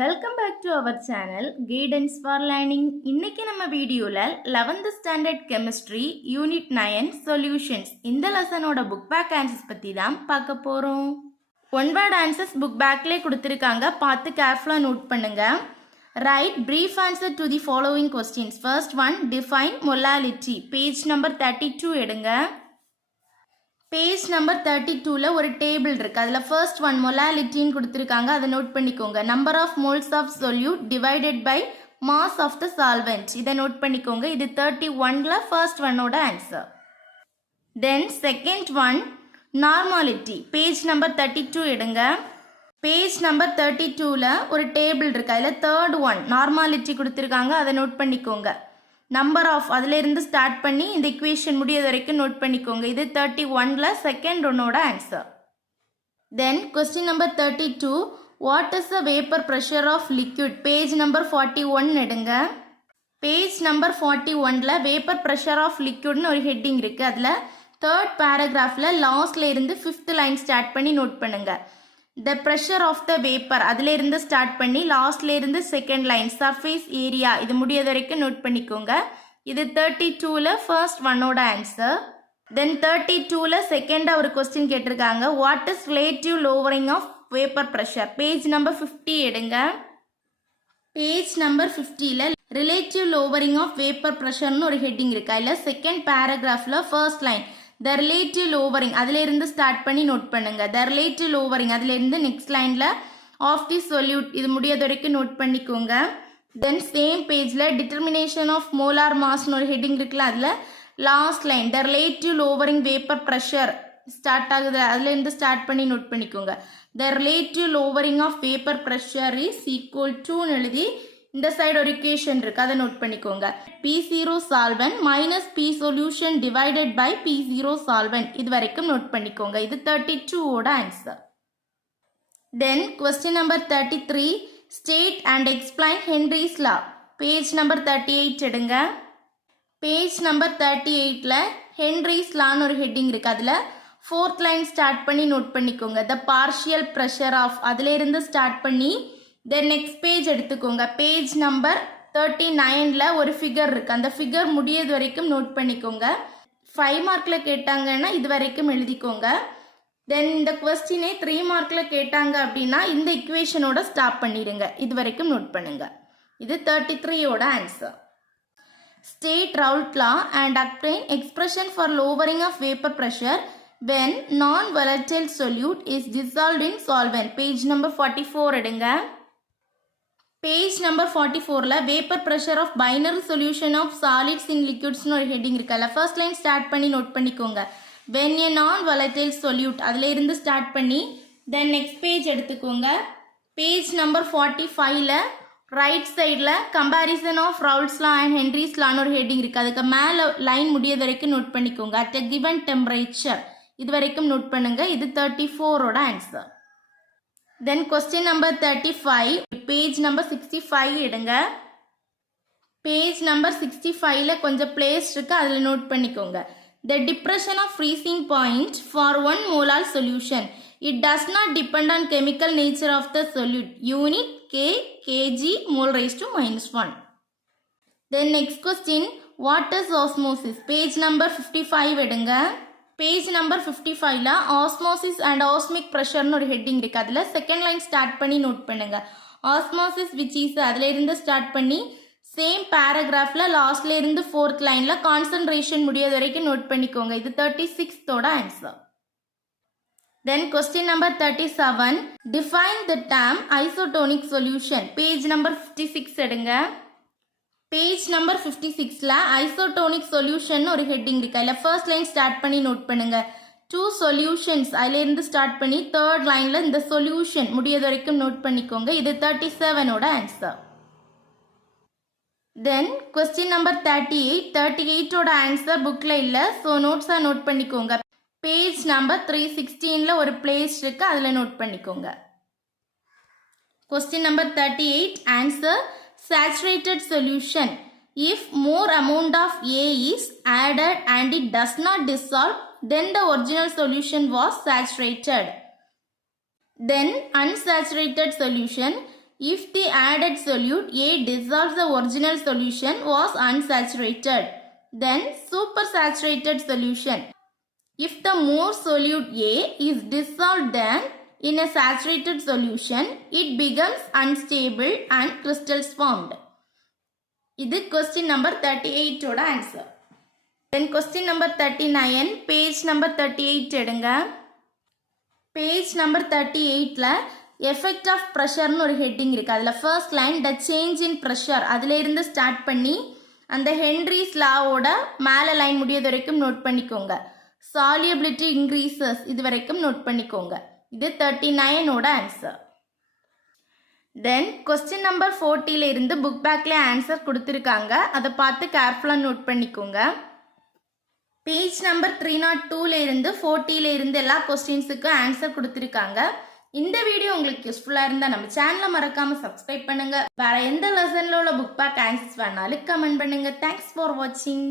Welcome back to our channel guidance for learning. இன்னைக்கு நம்ம வீடியோவில் 11th standard chemistry unit 9 solutions இந்த லெசனோட book back answers பற்றி தான் பார்க்க போகிறோம். ஒன் வேர்ட் ஆன்சர்ஸ் புக் பேக்லேயே கொடுத்துருக்காங்க, பார்த்து கேர்ஃபுல்லாக நோட் பண்ணுங்க. Right brief answer to the following questions. First one, define molality. Page number 32 எடுங்க. பேஜ் நம்பர் 32ல ஒரு டேபிள் இருக்கு. அதில் ஃபர்ஸ்ட் ஒன் மொலாலிட்டின்னு கொடுத்துருக்காங்க, அதை நோட் பண்ணிக்கோங்க. Number of moles of solute divided by mass of the solvent, இதை note பண்ணிக்கோங்க. இது 31ல ஃபர்ஸ்ட் ஒன்னோட answer. Then second one normality. Page number 32 எடுங்க. பேஜ் நம்பர் 32ல ஒரு டேபிள் இருக்கு. அதில் தேர்ட் ஒன் நார்மாலிட்டி கொடுத்துருக்காங்க, அதை நோட் பண்ணிக்கோங்க. நம்பர் ஆஃப் அதிலிருந்து ஸ்டார்ட் பண்ணி இந்த இக்குவேஷன் முடியாத வரைக்கும் நோட் பண்ணிக்கோங்க. இது 31ல செகண்ட் ஒன்னோட answer. Then question number 32, what is the vapour pressure of liquid. Page number 41 எடுங்க. பேஜ் நம்பர் 41ல வேப்பர் ப்ரெஷர் ஆஃப் லிக்விட்னு ஒரு ஹெட்டிங் இருக்கு. அதில் தேர்ட் பேராகிராஃபில் லாஸ்ட்ல இருந்து 5th லைன் ஸ்டார்ட் பண்ணி நோட் பண்ணுங்க. The pressure of the vapour அதிலிருந்து ஸ்டார்ட் பண்ணி லாஸ்ட்ல இருந்து செகண்ட் லைன் சர்ஃபேஸ் ஏரியா இது முடியாத வரைக்கும் நோட் பண்ணிக்கோங்க. இது 32ல ஃபர்ஸ்ட் ஒன்னோட ஆன்சர். தென் 32ல செகண்டாக ஒரு கொஸ்டின் கேட்டிருக்காங்க, what is relative lowering of vapour pressure. Page number 50 எடுங்க. பேஜ் நம்பர் 50ல ரிலேட்டிவ் லோவரிங் ஆஃப் வேப்பர் ப்ரெஷர்னு ஒரு ஹெட்டிங் இருக்கு. அதில் செகண்ட் பேராகிராஃபில் first line the relative lowering அதிலிருந்து ஸ்டார்ட் பண்ணி நோட் பண்ணுங்க. த ரிலேட்டிவ் லோவரிங் அதிலிருந்து நெக்ஸ்ட் லைன்ல ஆஃப் தி சொல்யூட் இது முடியாத வரைக்கும் நோட் பண்ணிக்கோங்க. தென் சேம் பேஜ்ல டிட்டர்மினேஷன் ஆஃப் மோலார் மாஸ்னு ஒரு ஹெட்டிங் இருக்குல்ல, அதில் last line the relative lowering vapour pressure start ஆகுது, அதுலேருந்து ஸ்டார்ட் பண்ணி நோட் பண்ணிக்கோங்க. The relative lowering of vapour pressure is equal டுன்னு எழுதி இந்த சைடு ஒரு இக்குவேஷன் இருக்கு, அதை நோட் பண்ணிக்கோங்க. P0 solvent minus P solution divided by P0 solvent இது வரைக்கும் நோட் பண்ணிக்கோங்க. இது 32ஓட answer. Then question number 33, state and explain Henry's law. Page number 38 எடுங்க. பேஜ் நம்பர் 38ல ஹென்ரிஸ் லான்னு ஒரு ஹெட்டிங் இருக்கு. அதில் ஃபோர்த் லைன் ஸ்டார்ட் பண்ணி நோட் பண்ணிக்கோங்க. த பார்ஷியல் ப்ரெஷர் ஆஃப் அதில் இருந்து ஸ்டார்ட் பண்ணி தென் நெக்ஸ்ட் பேஜ் எடுத்துக்கோங்க. பேஜ் நம்பர் 39ல ஒரு ஃபிகர் இருக்கு, அந்த ஃபிகர் முடியது வரைக்கும் நோட் பண்ணிக்கோங்க. 5 மார்க்கில் கேட்டாங்கன்னா இது வரைக்கும் எழுதிக்கோங்க. தென் இந்த கொஸ்டினே 3 மார்க்கில் கேட்டாங்க அப்படின்னா இந்த இக்குவேஷனோட ஸ்டாப் பண்ணிடுங்க, இது வரைக்கும் நோட் பண்ணுங்க. இது 33ஓட answer. State Raoult law and explain expression for lowering of vapour pressure when non-volatile solute is dissolved in solvent. Page number 44 எடுங்க. பேஜ் நம்பர் 44ல vapour pressure of binary solution of solids in லிக்விட்ஸ்னு ஒரு heading இருக்குல்ல, first line start பண்ணி note பண்ணிக்கோங்க. when a non-volatile solute அதில் இருந்து start பண்ணி தென் நெக்ஸ்ட் பேஜ் எடுத்துக்கோங்க. பேஜ் நம்பர் 45ல ரைட் சைடில் comparison of Raoult's law and Henry's லான்னு ஒரு ஹெட்டிங் இருக்குது, அதுக்கு மேலே லைன் முடியாத வரைக்கும் நோட் பண்ணிக்கோங்க. அட் a given temperature இது வரைக்கும் நோட் பண்ணுங்க. இது 34ஓட answer. Then question number 35, page number 65 எடுங்க. பேஜ் நம்பர் 65ல கொஞ்சம் பிளேஸ் இருக்கு, அதில் நோட் பண்ணிக்கோங்க. The depression of freezing point for 1 molar solution it does not depend on chemical nature of the solute. Unit K kg mole raised to -1. Then next question, what is osmosis. Page number 55 எடுங்க. Page number 55ல osmosis and osmic ப்ரெஷர்னு ஒரு heading இருக்கு, அதில் second line start பண்ணி note பண்ணுங்க. Osmosis which is அதில் இருந்து ஸ்டார்ட் பண்ணி சேம் பேராகிராஃப்ல லாஸ்ட்ல இருந்து ஃபோர்த் லைன்ல கான்சன்ட்ரேஷன் முடியாத வரைக்கும் நோட் பண்ணிக்கோங்க. இது 36ஓட answer. Then question number 37, define the term isotonic solution. Page number 56 எடுங்க. பேஜ் நம்பர் 56ல ஐசோடோனிக் சொல்யூஷன் ஒரு ஹெட்டிங் இருக்கு, அதில் ஃபர்ஸ்ட் லைன் ஸ்டார்ட் பண்ணி நோட் பண்ணுங்க. 2 சொல்யூஷன்ஸ் அதில் இருந்து ஸ்டார்ட் பண்ணி தேர்ட் லைன்ல இந்த சொல்யூஷன் முடியாத வரைக்கும் நோட் பண்ணிக்கோங்க. இது 37ஓட ஆன்சர். தென் கொஸ்டின் நம்பர் 38ஓட ஆன்சர் புக்ல இல்லை, ஸோ நோட்ஸாக நோட் பண்ணிக்கோங்க. பேஜ் நம்பர் 316ல ஒரு பிளேஸ் இருக்கு, அதில் நோட் பண்ணிக்கோங்க. Question number 38, answer saturated solution if more amount of A is added and it does not dissolve, then the original solution was saturated. Then unsaturated solution, if the added solute A dissolves the original solution was unsaturated, then supersaturated solution. If the more solute A is dissolved than in a saturated solution, it becomes unstable and crystals formed. இது question number 38 ஓட answer. Then question number 39, page number 38 எடுங்க. Page number 38ல effect of pressureனு ஒரு heading இருக்கு. அதில் first line the change in pressure அதில் இருந்து start பண்ணி அந்த ஹென்ரிஸ் லாவோட மேலே லைன் முடியது வரைக்கும் நோட் பண்ணிக்கோங்க. solubility increases இது வரைக்கும் நோட் பண்ணிக்கோங்க. இது 39 ஓட ஆன்சர். தென் கொஸ்டின் நம்பர் 40ல இருந்து புக் பேக்ல ஆன்சர் கொடுத்துருக்காங்க. அதை பார்த்து கேர்ஃபுல்லாக நோட் பண்ணிக்கோங்க. பேஜ் நம்பர் 302ல இருந்து 40ல இருந்து எல்லா கொஸ்டின்ஸுக்கும் ஆன்சர் கொடுத்துருக்காங்க. இந்த வீடியோ உங்களுக்கு யூஸ்ஃபுல்லாக இருந்தால் நம்ம சேனலை மறக்காமல் சப்ஸ்கிரைப் பண்ணுங்கள். வேறு எந்த லெசனில் உள்ள புக் பேக் ஆன்சர்ஸ் வேணாலும் கமெண்ட் பண்ணுங்கள். தேங்க்ஸ் ஃபார் வாட்சிங்.